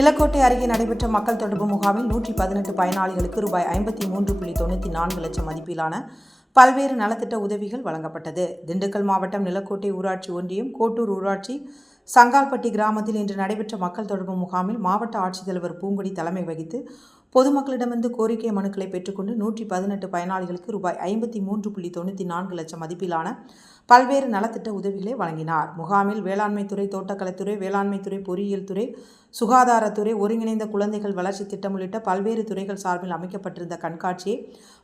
நிலக்கோட்டை அருகே நடைபெற்ற மக்கள் தொடர்பு முகாமில் நூற்றி பதினெட்டு பயனாளிகளுக்கு ரூபாய் ஐம்பத்தி மூன்று புள்ளி தொண்ணூற்றி நான்கு லட்சம் மதிப்பிலான பல்வேறு நலத்திட்ட உதவிகள் வழங்கப்பட்டது. திண்டுக்கல் மாவட்டம் நிலக்கோட்டை ஊராட்சி ஒன்றியம் கோட்டூர் ஊராட்சி சங்கால்பட்டி கிராமத்தில் இன்று நடைபெற்ற மக்கள் தொடர்பு முகாமில் மாவட்ட ஆட்சித்தலைவர் பூங்கொடி தலைமை வகித்து பொதுமக்களிடமிருந்து கோரிக்கை மனுக்களை பெற்றுக்கொண்டு நூற்றி பதினெட்டு பயனாளிகளுக்கு ரூபாய் ஐம்பத்தி மூன்று புள்ளி தொண்ணூற்றி நான்கு லட்சம் மதிப்பிலான பல்வேறு நலத்திட்ட உதவிகளை வழங்கினார். முகாமில் வேளாண்மைத்துறை தோட்டக்கலைத்துறை வேளாண்மைத்துறை பொறியியல் துறை சுகாதாரத்துறை ஒருங்கிணைந்த குழந்தைகள் வளர்ச்சி திட்டம் உள்ளிட்ட பல்வேறு துறைகள் சார்பில் அமைக்கப்பட்டிருந்த கண்காட்சியை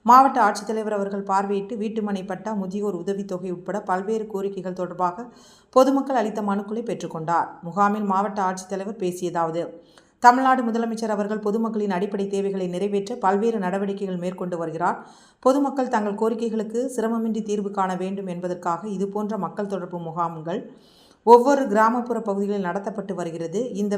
மாவட்ட ஆட்சித்தலைவர் அவர்கள் பார்வையிட்டு வீட்டுமனை பட்டா முதியோர் உதவித்தொகை உட்பட பல்வேறு கோரிக்கைகள் தொடர்பாக பொதுமக்கள் அளித்த மனுக்களை பெற்றுக்கொண்டார். முகாமில் மாவட்ட ஆட்சித்தலைவர் பேசியதாவது தமிழ்நாடு முதலமைச்சர் அவர்கள் பொதுமக்களின் அடிப்படை தேவைகளை நிறைவேற்ற பல்வேறு நடவடிக்கைகள் மேற்கொண்டு வருகிறார். பொதுமக்கள் தங்கள் கோரிக்கைகளுக்கு சிரமமின்றி தீர்வு காண வேண்டும் என்பதற்காக இதுபோன்ற மக்கள் தொடர்பு முகாம்கள் ஒவ்வொரு கிராமப்புற பகுதிகளில் நடத்தப்பட்டு வருகிறது. இந்த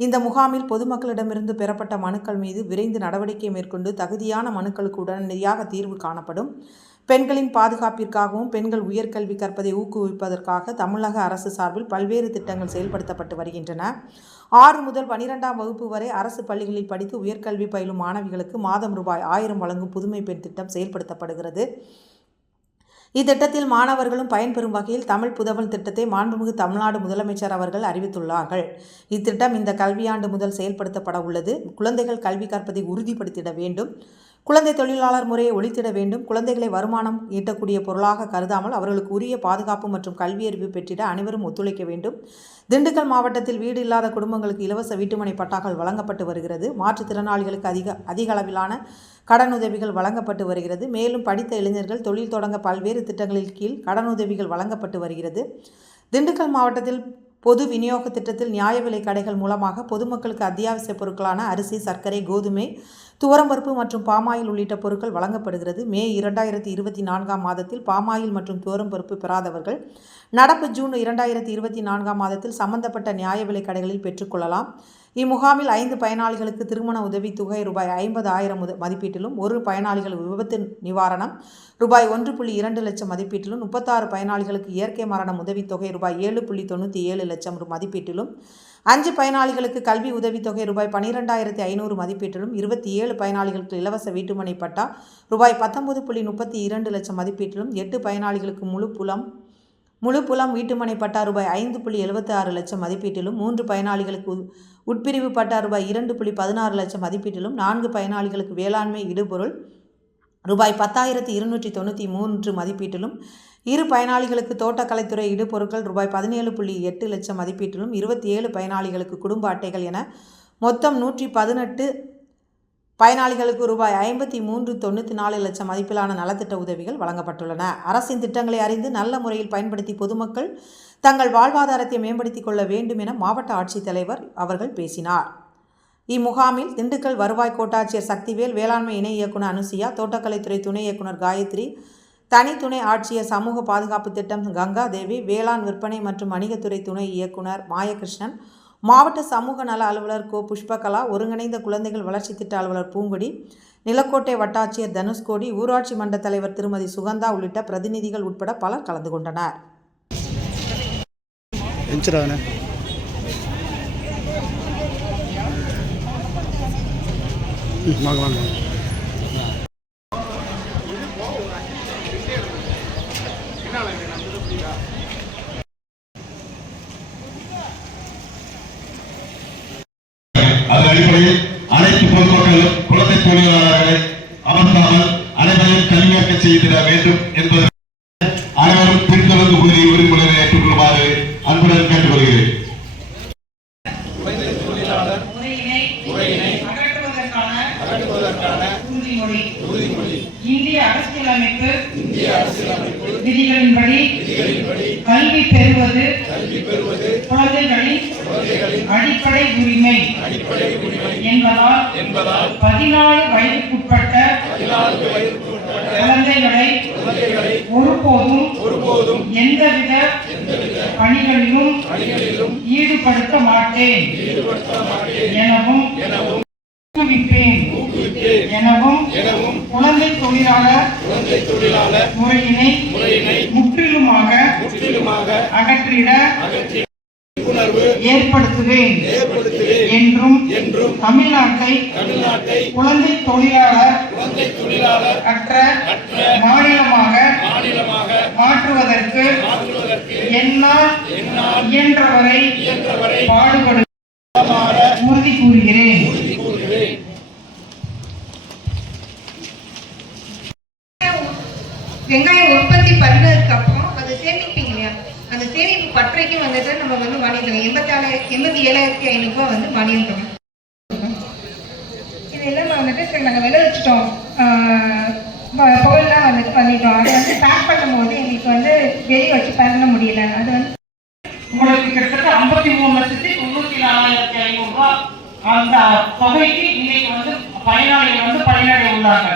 இந்த முகாமில் பொதுமக்களிடமிருந்து பெறப்பட்ட மனுக்கள் மீது விரைந்து நடவடிக்கை மேற்கொண்டு தகுதியான மனுக்களுக்கு உடனடியாக தீர்வு காணப்படும். பெண்களின் பாதுகாப்பிற்காகவும் பெண்கள் உயர்கல்வி கற்பதை ஊக்குவிப்பதற்காக தமிழக அரசு சார்பில் பல்வேறு திட்டங்கள் செயல்படுத்தப்பட்டு வருகின்றன. ஆறு முதல் பனிரெண்டாம் வகுப்பு வரை அரசு பள்ளிகளில் படித்து உயர்கல்வி பயிலும் மாணவிகளுக்கு மாதம் ரூபாய் ஆயிரம் வழங்கும் புதுமை பெண் திட்டம் செயல்படுத்தப்படுகிறது. இத்திட்டத்தில் மாணவர்களும் பயன்பெறும் வகையில் தமிழ் புதவல் திட்டத்தை மாண்புமிகு தமிழ்நாடு முதலமைச்சர் அவர்கள் அறிவித்துள்ளார்கள். இத்திட்டம் இந்த கல்வியாண்டு முதல் செயல்படுத்தப்பட உள்ளது. குழந்தைகள் கல்வி கற்பதை உறுதிப்படுத்திட வேண்டும். குழந்தை தொழிலாளர் முறையை ஒழித்திட வேண்டும். குழந்தைகளை வருமானம் ஈட்டக்கூடிய பொருளாக கருதாமல் அவர்களுக்கு உரிய பாதுகாப்பு மற்றும் கல்வியறிவு பெற்றிட அனைவரும் ஒத்துழைக்க வேண்டும். திண்டுக்கல் மாவட்டத்தில் வீடு இல்லாத குடும்பங்களுக்கு இலவச வீட்டுமனை பட்டாக்கள் வழங்கப்பட்டு வருகிறது. மாற்றுத்திறனாளிகளுக்கு அதிக அதிக அளவிலான கடனுதவிகள் வழங்கப்பட்டு வருகிறது. மேலும் படித்த இளைஞர்கள் தொழில் தொடங்க பல்வேறு திட்டங்களின் கீழ் கடனுதவிகள் வழங்கப்பட்டு வருகிறது. திண்டுக்கல் மாவட்டத்தில் பொது விநியோக திட்டத்தில் நியாய விலை கடைகள் மூலமாக பொதுமக்களுக்கு அத்தியாவசிய பொருட்களான அரிசி சர்க்கரை கோதுமை துவரம்பருப்பு மற்றும் பாமாயில் உள்ளிட்ட பொருட்கள் வழங்கப்படுகிறது. மே இரண்டாயிரத்தி இருபத்தி நான்காம் மாதத்தில் பாமாயில் மற்றும் துவரம்பருப்பு பெறாதவர்கள் நடப்பு ஜூன் இரண்டாயிரத்தி இருபத்தி நான்காம் மாதத்தில் சம்பந்தப்பட்ட நியாய விலை கடைகளில் பெற்றுக்கொள்ளலாம் இம்முகாமில் ஐந்து பயனாளிகளுக்கு திருமண உதவித்தொகை ரூபாய் ஐம்பது ஆயிரம் முத மதிப்பீட்டிலும் ஒரு பயனாளிகள் விபத்து நிவாரணம் ரூபாய் ஒன்று புள்ளி இரண்டு லட்சம் மதிப்பீட்டிலும் முப்பத்தாறு பயனாளிகளுக்கு இயற்கை மரணம் உதவித்தொகை ரூபாய் ஏழு புள்ளி தொண்ணூற்றி ஏழு லட்சம் மதிப்பீட்டிலும் அஞ்சு பயனாளிகளுக்கு கல்வி உதவித்தொகை ரூபாய் பன்னிரெண்டாயிரத்தி ஐநூறு மதிப்பீட்டிலும் இருபத்தி ஏழு பயனாளிகளுக்கு இலவச வீட்டுமனை பட்டா ரூபாய் பத்தொன்பது புள்ளி முப்பத்தி இரண்டு லட்சம் மதிப்பீட்டிலும் எட்டு பயனாளிகளுக்கு முழு புலம் முழு புலம் வீட்டுமனை பட்டா ரூபாய் ஐந்து புள்ளி எழுபத்தி ஆறு லட்சம் மதிப்பீட்டிலும் மூன்று பயனாளிகளுக்கு உட்பிரிவு பட்டா ரூபாய் இரண்டு புள்ளி பதினாறு லட்சம் மதிப்பீட்டிலும் நான்கு பயனாளிகளுக்கு வேளாண்மை இடுபொருள் ரூபாய் பத்தாயிரத்தி இருநூற்றி தொண்ணூற்றி மூன்று மதிப்பீட்டிலும் இரு பயனாளிகளுக்கு தோட்டக்கலைத்துறை இடுபொருட்கள் ரூபாய் பதினேழு புள்ளி எட்டு லட்சம் மதிப்பீட்டிலும் இருபத்தி ஏழு பயனாளிகளுக்கு குடும்ப அட்டைகள் என மொத்தம் நூற்றி பதினெட்டு பயனாளிகளுக்கு ரூபாய் ஐம்பத்தி மூன்று தொண்ணூற்றி நாலு லட்சம் மதிப்பிலான நலத்திட்ட உதவிகள் வழங்கப்பட்டுள்ளன. அரசின் திட்டங்களை அறிந்து நல்ல முறையில் பயன்படுத்தி பொதுமக்கள் தங்கள் வாழ்வாதாரத்தை மேம்படுத்திக் கொள்ள வேண்டும் என மாவட்ட ஆட்சித்தலைவர் அவர்கள் பேசினார். இம்முகாமில் திண்டுக்கல் வருவாய் கோட்டாட்சியர் சக்திவேல் வேளாண்மை இணை இயக்குனர் அனுசியா தோட்டக்கலைத்துறை துணை இயக்குனர் காயத்ரி தனி துணை ஆட்சியர் சமூக பாதுகாப்பு திட்டம் கங்கா தேவி வேளாண் விற்பனை மற்றும் வணிகத்துறை துணை இயக்குனர் மாயகிருஷ்ணன் மாவட்ட சமூக நல அலுவலர் கோ. புஷ்பகலா ஒருங்கிணைந்த குழந்தைகள் வளர்ச்சி திட்ட அலுவலர் பூங்கொடி நிலக்கோட்டை வட்டாட்சியர் தனுஷ்கோடி ஊராட்சி மன்ற தலைவர் திருமதி சுகந்தா உள்ளிட்ட பிரதிநிதிகள் உட்பட பலர் கலந்து கொண்டனர். வாங்க வாங்க அதன் அடிப்படையில் அனைத்து பொதுமக்களும் குழந்தை தொழிலாளர்களை அமர்த்தாமல் அனைவரையும் கல்வியாக்க செய்திட வேண்டும் என்று அடிப்படை உரிமை என்பதால் பதினாலு வயதுக்குட்பட்ட குழந்தைகளை ஒருபோதும் எந்தவித பணிகளிலும் ஈடுபடுத்த மாட்டேன். எனவும் எனவும் குழந்தை தொழிலாளர் முறையினை முற்றிலுமாக அகற்றிட ஏற்படுத்துவேன். என்றும் தமிழ்நாட்டை குழந்தை தொழிலாளர் அற்ற மாநிலமாக மாற்றுவதற்கு என்னால் இயன்றவரை பாடுபடு உறுதி கூறுகிறேன். எண்பத்தாலு எண்பத்தி ஏழாயிரத்தி ஐநூறுரூவா வந்து மானியம் தொகை இதெல்லாம் வந்துட்டு சரி நாங்கள் விளைவிச்சிட்டோம் பொருள்லாம் வந்துட்டு பண்ணிட்டோம் அதை வந்து பேக் பண்ணும்போது எங்களுக்கு வந்து வெளியே வச்சு பண்ண முடியல. அது வந்து உங்களுக்கு கிட்டத்தட்ட ஐம்பத்தி மூணு லட்சத்தி தொண்ணூத்தி நாலாயிரத்தி ஐநூறு ரூபாய் அந்த தொகைக்கு இன்னைக்கு வந்து பயனாளிகள் வந்து பயனடைய உள்ளாங்க.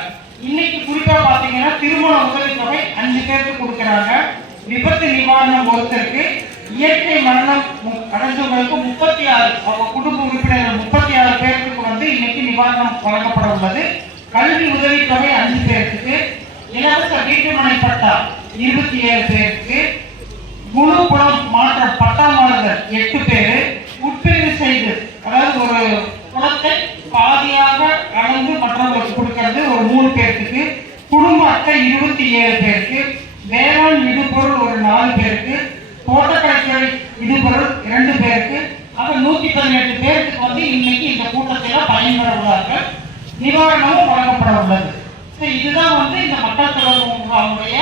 இன்னைக்கு குறிப்பா பாத்தீங்கன்னா திருமண உதவி தொகை அஞ்சு பேருக்கு கொடுக்கறாங்க. விபத்து நிவாரணம் ஒருத்தருக்கு இயற்கை மரணம் அடைந்தவங்களுக்கு முப்பத்தி ஆறு அவங்க குடும்ப உறுப்பினர்கள் முப்பத்தி ஆறு பேருக்கு வந்து இன்னைக்கு நிவாரணம் வழங்கப்பட உள்ளது. கல்வி உதவித்தொகை அஞ்சு பேருக்கு இலவச வீட்டுமனை பட்டா இருபத்தி ஏழு பேருக்கு முழு குளம் மாற்றம் பட்டாமாளர்கள் எட்டு பேரு உட்பிரிவு செய்து அதாவது ஒரு குளத்தை பாதியாக அளந்து மற்றவங்களுக்கு கொடுக்கறது ஒரு மூணு பேருக்கு குடும்ப அட்டை இருபத்தி ஏழு பேருக்கு வேளாண் இடுபொருள் ஒரு நாலு பேருக்கு தோட்டக்கலைத்துறை இடுபொருள் இரண்டு பேருக்கு ஆக நூத்தி பதினெட்டு பேருக்கு வந்து இன்னைக்கு இந்த கூட்டத்தில் பயன்பெற உள்ளார்கள் நிவாரணமும் வழங்கப்பட உள்ளது. ஸோ இதுதான் வந்து இந்த மக்கள் தொடர்பு முகாமுடைய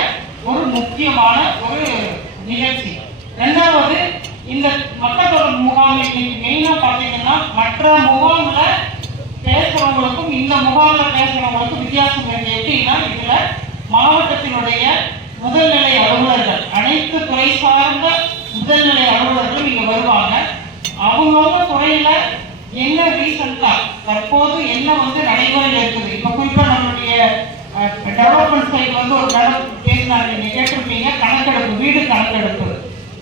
ஒரு முக்கியமான ஒரு நிகழ்ச்சி. ரெண்டாவது இந்த மக்கள் தொடர்பு முகாம் இன்னைக்கு மெயினா பாத்தீங்கன்னா மற்ற முகாம்ல பேசுறவங்களுக்கும் இந்த முகாம்ல பேசுறவங்களுக்கும் வித்தியாசம் எப்படின்னா இதுல மாவட்டத்தினுடைய முதல்நிலை அலுவலர்கள் அனைத்து துறை சார்ந்த முதல்நிலை அலுவலர்களும் இங்க வருவாங்க. அவங்கவுங்க துறையில என்ன ரீசெண்டா தற்போது என்ன வந்து நடைமுறையில் இருக்குது? இப்போ குறிப்பாக நம்மளுடைய டெவலப்மெண்ட் சைடு வந்து ஒரு மேடம் பேசினாங்க நீங்கள் கேட்டிருப்பீங்க கணக்கெடுப்பு வீடு கணக்கெடுப்பு.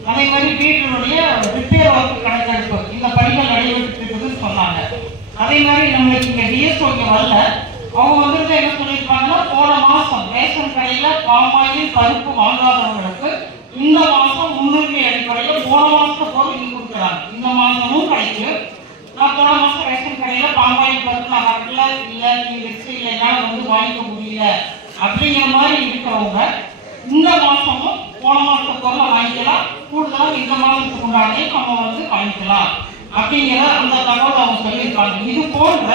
அதே மாதிரி வீட்டினுடைய ரிப்பேர் ஒர்க் கணக்கெடுப்பு. இந்த பணிகள் நடைபெற்று இருக்குதுன்னு சொன்னாங்க. அதே மாதிரி நம்மளுக்கு இங்கே டிஎஸ்ஓ வரல. அவங்க வந்துட்டு என்ன சொல்லியிருப்பாங்கன்னா போன மாதம் ரேஷன் கடையில் பாமாயில் பருப்பு வாங்காதவங்களுக்கு இந்த மாதம் முன்னுரிமை அடிப்படையில் போன மாதத்தை போல இங்க கொடுக்குறாங்க. இந்த மாதமும் கிடைக்கும் நான் போன மாதம் ரேஷன் கடையில பாமாயில் பார்த்து நான் வரல இல்ல நீங்க வச்சு இல்லை என்னால் வந்து வாங்கிக்க முடியல. அப்படிங்கிற மாதிரி இருக்கிறவங்க இந்த மாசமும் போன மாதத்துக்கு பொருளை வாங்கிக்கலாம். கூடுதலாக இந்த மாதத்துக்கு உண்டானே நம்ம வந்து வாங்கிக்கலாம். அப்படிங்கிற அந்த தகவல் அவங்க சொல்லியிருக்காங்க. இது போன்ற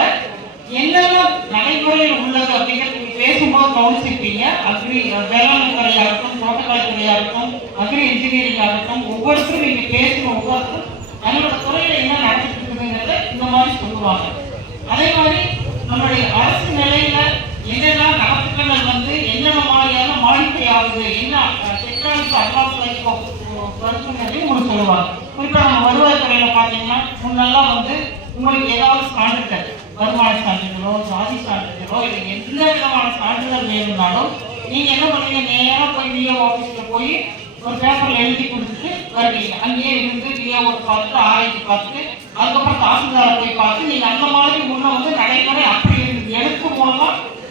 என்னென்ன நடைமுறையில் உள்ளது அப்படிங்கிறது பேசும்போது கவனிச்சிருப்பீங்க. அக்ரி வேளாண் துறையாகட்டும் தோட்டக்கலை துறையாகட்டும் அக்ரி இன்ஜினியரிங்காக இருக்கும் ஒவ்வொருத்தரும் நீங்கள் பேசுகிற ஒவ்வொருத்தரும் தன்னோட துறையில என்ன நடந்துட்டு இருக்குதுங்கிறத இந்த மாதிரி சொல்லுவாங்க. அதே மாதிரி நம்மளுடைய அரசு நிலையில என்னெல்லாம் நலத்திட்டங்கள் வந்து என்னென்ன மாதிரியான மானிட்டை ஆகுது என்ன டெக்னாலஜி அட்வான்ஸ் ஆகிக்கோ வருஷங்கிறதையும் உங்களுக்கு சொல்லுவாங்க. குறிப்பாக நம்ம வருவாய் துறையில பார்த்தீங்கன்னா முன்னெல்லாம் வந்து உங்களுக்கு ஏதாவது சான்றிதழ் வருமான சான்றிதழோ ஜாதி சான்றிதழோ இல்லை எந்த விதமான சான்றிதழ் வேணும்னாலும் நீங்க என்ன பண்ணுவீங்க? நேராக போய் டிஓ ஆஃபீஸ்ல போய் ஒரு பேப்பர்ல எழுதி கொடுத்துட்டு வருவீங்க. அங்கேயே இருந்து டிஓ பார்த்து ஆராய்ச்சி பார்த்து அதுக்கப்புறம் தாசில்தாரை போய் பார்த்து நீங்க அந்த மாதிரி முன்ன வந்து நடைமுறை அப்படி இருந்தது. எழுத்து மூலமா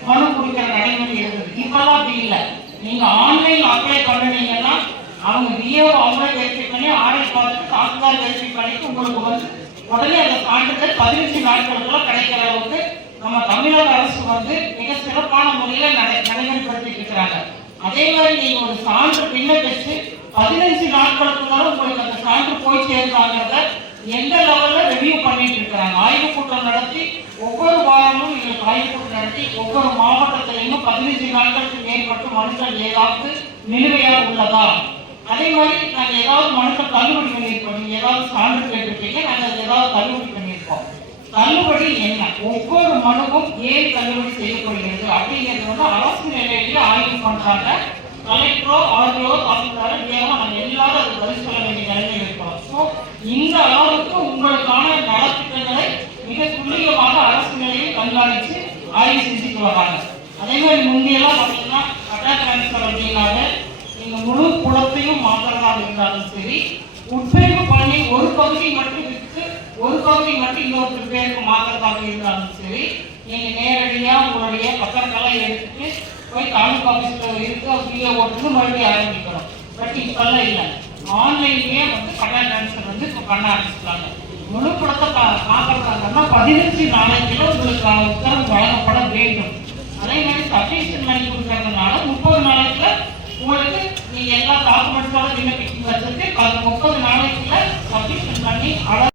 மனு கொடுக்கிற நடைமுறை இருந்தது. இப்பெல்லாம் அப்படி இல்லை. நீங்க ஆன்லைன் அப்ளை பண்ணுனீங்கன்னா அவங்க டிஓ அவங்களே வெரிஃபை பண்ணி ஆராய்ச்சி பார்த்துட்டு தாசில்தார் வெரிஃபை பண்ணிட்டு உங்களுக்கு வந்து உடனே அந்த சான்றிதழ் பதினஞ்சு நாட்களுக்குள்ள கிடைக்கிற அளவுக்கு நம்ம தமிழக அரசு வந்து மிக சிறப்பான முறையில நடை நடைமுறைப்படுத்திட்டு இருக்கிறாங்க. அதே மாதிரி நீங்க ஒரு சான்று விண்ணப்பிச்சு பதினஞ்சு நாட்களுக்குள்ளார உங்களுக்கு அந்த சான்று போய் சேர்ந்தாங்கிறத எந்த லெவலில் ரிவ்யூ பண்ணிட்டு இருக்கிறாங்க? ஆய்வு கூட்டம் நடத்தி ஒவ்வொரு வாரமும் எங்களுக்கு ஆய்வு கூட்டம் நடத்தி ஒவ்வொரு மாவட்டத்திலையும் பதினஞ்சு நாட்களுக்கு மேற்பட்டு மனுக்கள் ஏதாவது நிலுவையாக உள்ளதா? அதே மாதிரி நாங்கள் ஏதாவது மனுக்கள் தள்ளுபடி பண்ணியிருக்கோம். நீங்க ஏதாவது சான்று கேட்டிருக்கீங்க நாங்கள் அதை ஏதாவது தள்ளுபடி பண்ணியிருக்கோம். தள்ளுபடி என்ன? ஒவ்வொரு மனுவும் ஏன் தள்ளுபடி செய்யப்படுகிறது? அப்படிங்கிறது வந்து அரசு நிலையில ஆய்வு பண்றாங்க. கலெக்டரோ ஆர்டிஓ தாசில்தாரோ நாங்கள் எல்லாரும் அது பதில் சொல்ல வேண்டிய இந்த அளவுக்கு உங்களுக்கான நலத்திட்டங்களை மிக துல்லியமாக அரசு நிலையில் கண்காணித்து ஆய்வு செஞ்சுட்டு வராங்க. அதே மாதிரி முந்தையெல்லாம் பார்த்தீங்கன்னா கட்டா டிரான்ஸ்பர் அப்படின்னாலே நீங்கள் முழு குளத்தையும் மாற்றுறதா இருந்தாலும் சரி உட்பிரிவு பண்ணி ஒரு பகுதி மட்டும் விற்று ஒரு பகுதி மட்டும் இன்னொரு பேருக்கு மாற்றுறதாக இருந்தாலும் சரி நீங்கள் நேரடியாக உங்களுடைய பத்திரங்களை எடுத்துட்டு போய் தாலுகா ஆஃபீஸில் இருக்க அப்படியே ஓட்டுன்னு மறுபடியும் ஆரம்பிக்கணும். பட் இப்பெல்லாம் இல்லை. ஆன்லைன்லேயே வந்து கல்யாண டான்ஸர் வந்து இப்போ பண்ண ஆரம்பிச்சிட்டாங்க. முழு படத்தை பா பார்க்குறாங்கன்னா பதினஞ்சு நாளைக்குள்ள உங்களுக்கு உத்தரவு வழங்கப்பட வேண்டும். அதே மாதிரி சப்மிஷன் பண்ணி கொடுக்கறதுனால முப்பது நாளைக்குள்ள உங்களுக்கு நீங்கள் எல்லா டாக்குமெண்ட்ஸோட விண்ணப்பிக்கும் அது முப்பது நாளைக்குள்ள சப்மிஷன் பண்ணி அளவு